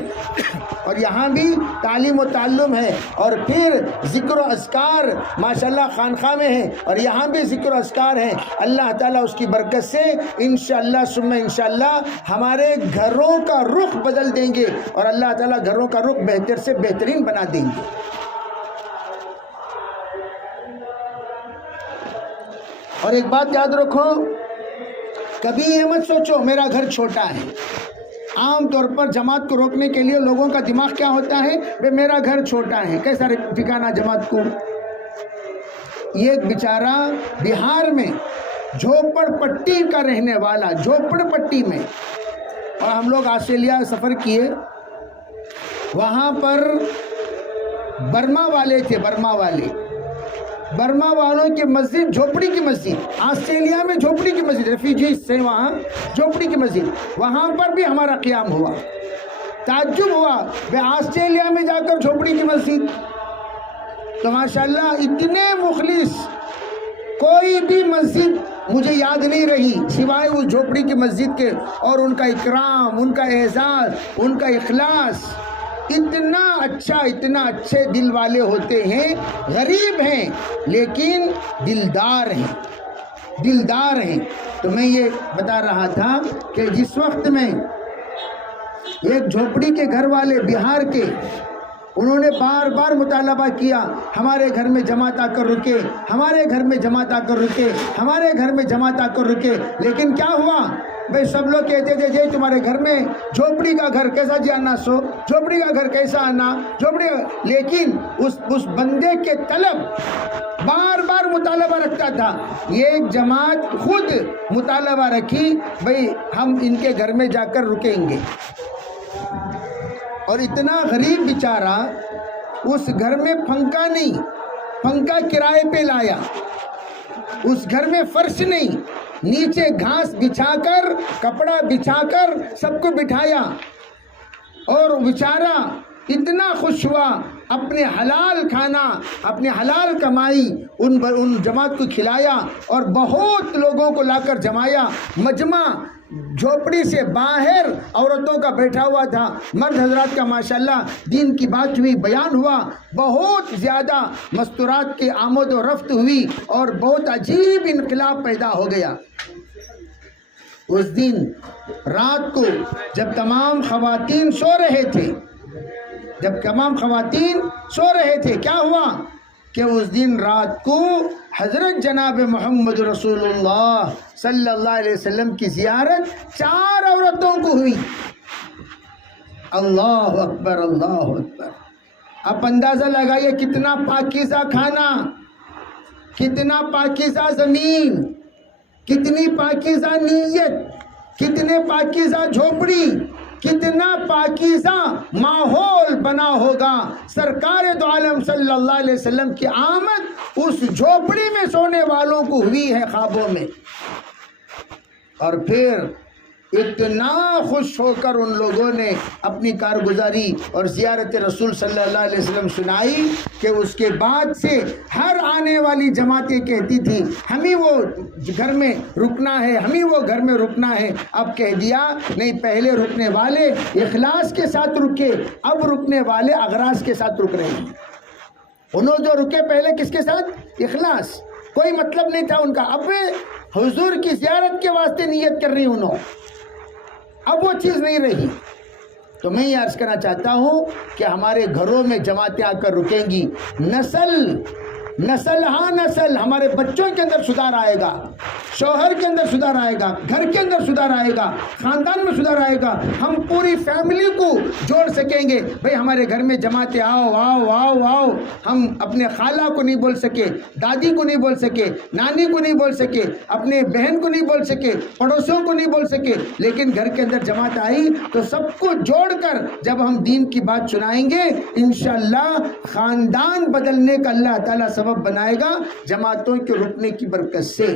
اور یہاں بھی تعلیم و تعلم ہے، اور پھر ذکر و اذکار ماشاءاللہ خانقاہ میں ہے اور یہاں بھی ذکر و اذکار ہے. اللہ تعالیٰ اس کی برکت سے انشاءاللہ ثم انشاءاللہ ہمارے گھروں کا رخ بدل دیں گے اور اللہ تعالیٰ گھروں کا رخ بہتر سے بہترین بنا دیں گے. اور ایک بات یاد رکھو، کبھی یہ مت سوچو میرا گھر چھوٹا ہے. عام طور پر جماعت کو روکنے کے لیے لوگوں کا دماغ کیا ہوتا ہے؟ بے میرا گھر چھوٹا ہے. کیسا ٹھکانا جماعت کو؟ یہ ایک بیچارہ بہار میں جھوپڑ پٹی کا رہنے والا، جھوپڑ پٹی میں، اور ہم لوگ آسٹریلیا سفر کیے، وہاں پر برما والے تھے، برما والوں کی مسجد جھوپڑی کی مسجد، آسٹریلیا میں جھوپڑی کی مسجد، ریفیوجیز سے وہاں جھوپڑی کی مسجد، وہاں پر بھی ہمارا قیام ہوا. تعجب ہوا میں آسٹریلیا میں جا کر جھوپڑی کی مسجد، تو ماشاءاللہ اتنے مخلص، کوئی بھی مسجد مجھے یاد نہیں رہی سوائے اس جھوپڑی کی مسجد کے، اور ان کا اکرام، ان کا اعزاز، ان کا اخلاص اتنا اچھا، اتنا اچھے دل والے ہوتے ہیں، غریب ہیں لیکن دلدار ہیں، دلدار ہیں۔ تو میں یہ بتا رہا تھا کہ جس وقت میں ایک جھوپڑی کے گھر والے بہار کے، انہوں نے بار بار مطالبہ کیا ہمارے گھر میں جماعت آ کر رکے، ہمارے گھر میں جماعت آ کر رکے، ہمارے گھر میں جماعت آ کر رکے، لیکن کیا ہوا بھئی سب لوگ کہتے تھے جی تمہارے گھر میں جھوپڑی کا گھر کیسا جی آنا، سو جھوپڑی کا گھر کیسا آنا، جھوپڑی، لیکن اس بندے کے طلب بار بار مطالبہ رکھتا تھا۔ یہ ایک جماعت خود مطالبہ رکھی بھئی ہم ان کے گھر میں جا کر رکیں گے، اور اتنا غریب بیچارہ، اس گھر میں پنکھا نہیں، پنکھا کرائے پہ لایا، اس گھر میں فرش نہیں، نیچے گھاس بچھا کر، کپڑا بچھا کر سب کو بٹھایا، اور بیچارہ اتنا خوش ہوا، اپنے حلال کھانا، اپنے حلال کمائی ان جماعت کو کھلایا، اور بہت لوگوں کو لا کر جمایا۔ مجمع جھوپڑی سے باہر عورتوں کا بیٹھا ہوا تھا، مرد حضرات کا ماشاءاللہ دین کی بات ہوئی، بیان ہوا، بہت زیادہ مستورات کی آمد و رفت ہوئی، اور بہت عجیب انقلاب پیدا ہو گیا۔ اس دن رات کو جب تمام خواتین سو رہے تھے، کیا ہوا کہ اس دن رات کو حضرت جناب محمد رسول اللہ صلی اللہ علیہ وسلم کی زیارت 4 عورتوں کو ہوئی۔ اللہ اکبر، اللہ اکبر۔ آپ اندازہ لگائیے کتنا پاکیزہ کھانا، کتنا پاکیزہ زمین، کتنی پاکیزہ نیت، کتنے پاکیزہ جھوپڑی، کتنا پاکیزہ ماحول بنا ہوگا۔ سرکار دو عالم صلی اللہ علیہ وسلم کی آمد اس جھوپڑی میں سونے والوں کو ہوئی ہے خوابوں میں، اور پھر اتنا خوش ہو کر ان لوگوں نے اپنی کارگزاری اور زیارت رسول صلی اللہ علیہ وسلم سنائی کہ اس کے بعد سے ہر آنے والی جماعتیں کہتی تھی ہمیں وہ گھر میں رکنا ہے، ہمیں وہ گھر میں رکنا ہے۔ اب کہہ دیا نہیں، پہلے رکنے والے اخلاص کے ساتھ رکے، اب رکنے والے اغراض کے ساتھ رک رہے ہیں۔ انہوں جو رکے پہلے کس کے ساتھ؟ اخلاص، کوئی مطلب نہیں تھا ان کا، اب حضور کی زیارت کے واسطے نیت کر رہی انہوں، اب وہ چیز نہیں رہی۔ تو میں یہ عرض کرنا چاہتا ہوں کہ ہمارے گھروں میں جماعتیں آ کر رکیں گی، نسل ہاں نسل، ہمارے بچوں کے اندر سدھار آئے گا، شوہر کے اندر سدھار آئے گا، گھر کے اندر سدھار آئے گا، خاندان میں سدھار آئے گا، ہم پوری فیملی کو جوڑ سکیں گے۔ بھئی ہمارے گھر میں جماعتیں آؤ آؤ آؤ آؤ، ہم اپنے خالہ کو نہیں بول سکے، دادی کو نہیں بول سکے، نانی کو نہیں بول سکے، اپنے بہن کو نہیں بول سکے، پڑوسیوں کو نہیں بول سکے، لیکن گھر کے اندر جماعت آئی تو سب کو جوڑ کر جب ہم دین کی بات سنائیں گے، انشاءاللہ خاندان بدلنے کا اللہ تعالیٰ سبب بنائے گا جماعتوں کے رکنے کی برکت سے۔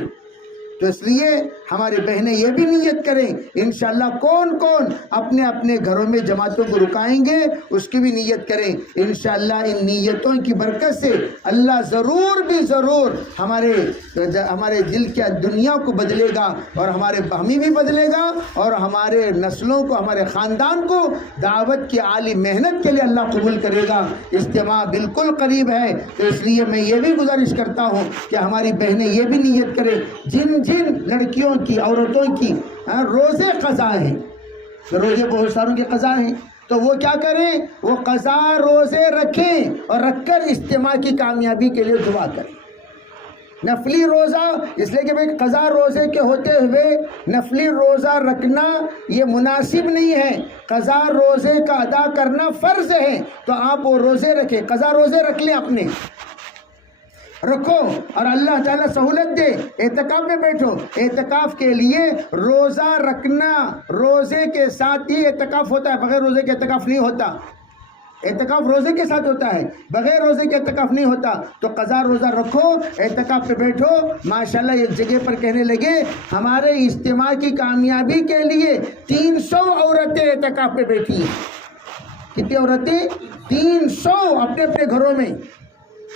تو اس لیے ہماری بہنیں یہ بھی نیت کریں، انشاءاللہ کون کون اپنے اپنے گھروں میں جماعتوں کو رکائیں گے اس کی بھی نیت کریں۔ انشاءاللہ ان نیتوں کی برکت سے اللہ ضرور بھی ضرور ہمارے دل کی دنیا کو بدلے گا، اور ہمارے ہمیں بھی بدلے گا، اور ہمارے نسلوں کو، ہمارے خاندان کو دعوت کی عالی محنت کے لیے اللہ قبول کرے گا۔ اجتماع بالکل قریب ہے، تو اس لیے میں یہ بھی گزارش کرتا ہوں کہ ہماری بہنیں یہ بھی نیت کریں، جن لڑکیوں کی، عورتوں کی روزے قضا ہیں، روزے بہت ساروں کے قضا ہیں، تو وہ کیا کریں، وہ قضا روزے رکھیں، اور رکھ کر اجتماع کی کامیابی کے لیے دعا کریں۔ نفلی روزہ اس لیے کہ بھئی قضا روزے کے ہوتے ہوئے نفلی روزہ رکھنا یہ مناسب نہیں ہے، قضا روزے کا ادا کرنا فرض ہے، تو آپ وہ روزے رکھیں، قضا روزے رکھ لیں، اپنے رکھو، اور اللہ تعالیٰ سہولت دے، اعتکاف میں بیٹھو۔ اعتکاف کے لیے روزہ رکھنا، روزے کے ساتھ ہی اعتکاف ہوتا ہے، بغیر روزے کے اعتکاف نہیں ہوتا۔ اعتکاف روزے کے ساتھ ہوتا ہے، بغیر روزے کے اعتکاف نہیں ہوتا۔ تو قضا روزہ رکھو، اعتکاف پہ بیٹھو۔ ماشاءاللہ ایک جگہ پر کہنے لگے ہمارے اجتماع کی کامیابی کے لیے 300 عورتیں اعتکاف پہ بیٹھی ہیں، کتنی عورتیں؟ 300 اپنے اپنے گھروں میں.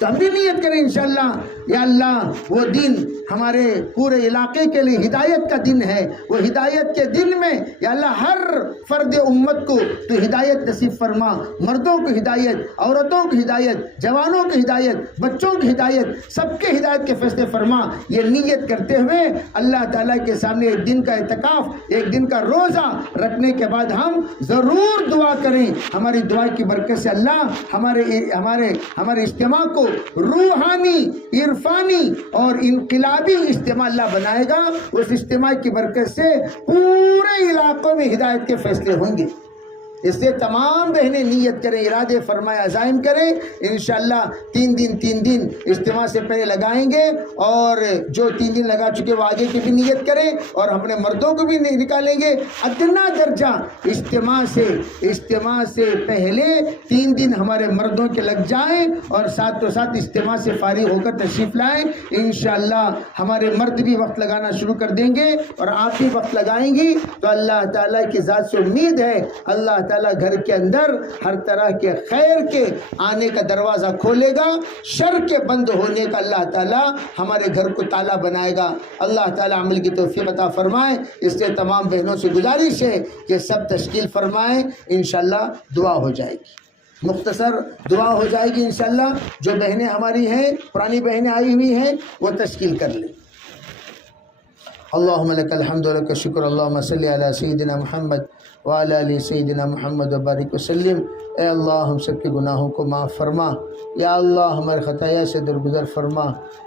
تو ہم بھی نیت کریں انشاءاللہ یا اللہ وہ دن ہمارے پورے علاقے کے لیے ہدایت کا دن ہے. وہ ہدایت کے دن میں یا اللہ ہر فرد امت کو تو ہدایت نصیب فرما. مردوں کو ہدایت، عورتوں کو ہدایت، جوانوں کی ہدایت، بچوں کی ہدایت، سب کے ہدایت کے فیصلے فرما. یہ نیت کرتے ہوئے اللہ تعالیٰ کے سامنے ایک دن کا اعتکاف، ایک دن کا روزہ رکھنے کے بعد ہم ضرور دعا کریں. ہماری دعا کی برکت سے اللہ ہمارے اجتماع کو روحانی، عرفانی اور انقلابی اجتماع اللہ بنائے گا. اس اجتماع کی برکت سے پورے علاقوں میں ہدایت کے فیصلے ہوں گے. اس سے تمام بہنیں نیت کریں، ارادے فرمائے، عزائم کریں. انشاءاللہ 3 دن اجتماع سے پہلے لگائیں گے، اور جو 3 دن لگا چکے وہ آگے کی بھی نیت کریں، اور ہم اپنے مردوں کو بھی نکالیں گے. ادنا درجہ اجتماع سے پہلے 3 دن ہمارے مردوں کے لگ جائیں، اور ساتھ اجتماع سے فارغ ہو کر تشریف لائیں. انشاءاللہ ہمارے مرد بھی وقت لگانا شروع کر دیں گے، اور آپ بھی وقت لگائیں گی. تو اللہ تعالیٰ کی ذات سے امید ہے اللہ تعالیٰ گھر کے اندر ہر طرح کے خیر کے آنے کا دروازہ کھولے گا، شر کے بند ہونے کا اللہ تعالیٰ ہمارے گھر کو تالا بنائے گا. اللہ تعالیٰ عمل کی توفیق عطا فرمائے. اس لیے تمام بہنوں سے گزارش ہے کہ سب تشکیل فرمائیں. انشاءاللہ دعا ہو جائے گی، مختصر دعا ہو جائے گی انشاءاللہ. جو بہنیں ہماری ہیں، پرانی بہنیں آئی ہوئی ہیں، وہ تشکیل کر لیں. اللہم لک الحمد و لک الشکر، اللہم صلی علی سیدنا محمد وعلی آل سیدنا محمد وبارک وسلم. اے اللہ ہم سب کے گناہوں کو معاف فرما. یا اللہ ہمارے خطایا سے درگزر فرما.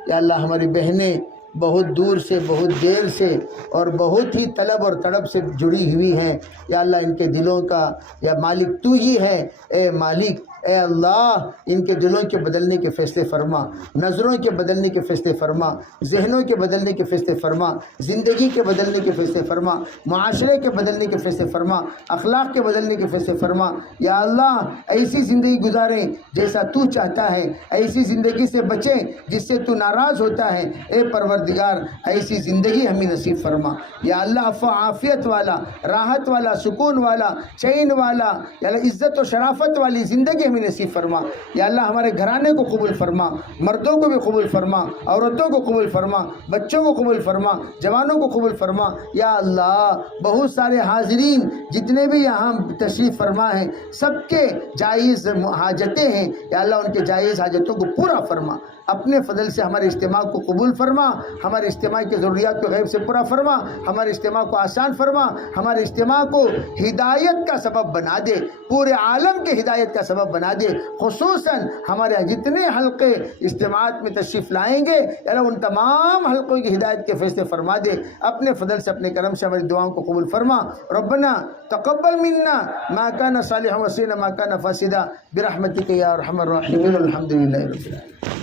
یا اللہ ہماری بہنیں بہت دور سے، بہت دیر سے اور بہت ہی طلب اور تڑپ سے جڑی ہوئی ہیں. یا اللہ ان کے دلوں کا یا مالک تو ہی ہے. اے مالک، اے اللہ ان کے دلوں کے بدلنے کے فیصلے فرما، نظروں کے بدلنے کے فیصلے فرما، ذہنوں کے بدلنے کے فیصلے فرما، زندگی کے بدلنے کے فیصلے فرما، معاشرے کے بدلنے کے فیصلے فرما، اخلاق کے بدلنے کے فیصلے فرما. یا اللہ ایسی زندگی گزاریں جیسا تو چاہتا ہے، ایسی زندگی سے بچیں جس سے تو ناراض ہوتا ہے. اے پروردگار ایسی زندگی ہمیں نصیب فرما. یا اللہ عفو عافیت والا، راحت والا، سکون والا، چین والا، یا اللہ عزت و شرافت والی زندگی ہمیں نصیب فرما. یا اللہ ہمارے گھرانے کو قبول فرما، مردوں کو بھی قبول فرما، عورتوں کو قبول فرما، بچوں کو قبول فرما، جوانوں کو قبول فرما. یا اللہ بہت سارے حاضرین جتنے بھی یہاں تشریف فرما ہیں، سب کے جائز حاجتیں ہیں. یا اللہ ان کے جائز حاجتوں کو پورا فرما. اپنے فضل سے ہمارے اجتماع کو قبول فرما، ہمارے اجتماع کی ضروریات کو غیب سے پورا فرما، ہمارے اجتماع کو آسان فرما، ہمارے اجتماع کو ہدایت کا سبب بنا دے، پورے عالم کے ہدایت کا سبب بنا دے. خصوصاً ہمارے جتنے حلقے اجتماعات میں تشریف لائیں گے یا اللہ ان تمام حلقوں کی ہدایت کے فیصلے فرما دے. اپنے فضل سے، اپنے کرم سے ہماری دعاؤں کو قبول فرما. ربنا تقبل منا ما كان صالحا وسينا ما كان فاسدا برحمتك يا ارحم الراحمين. الحمد لله رب العالمين.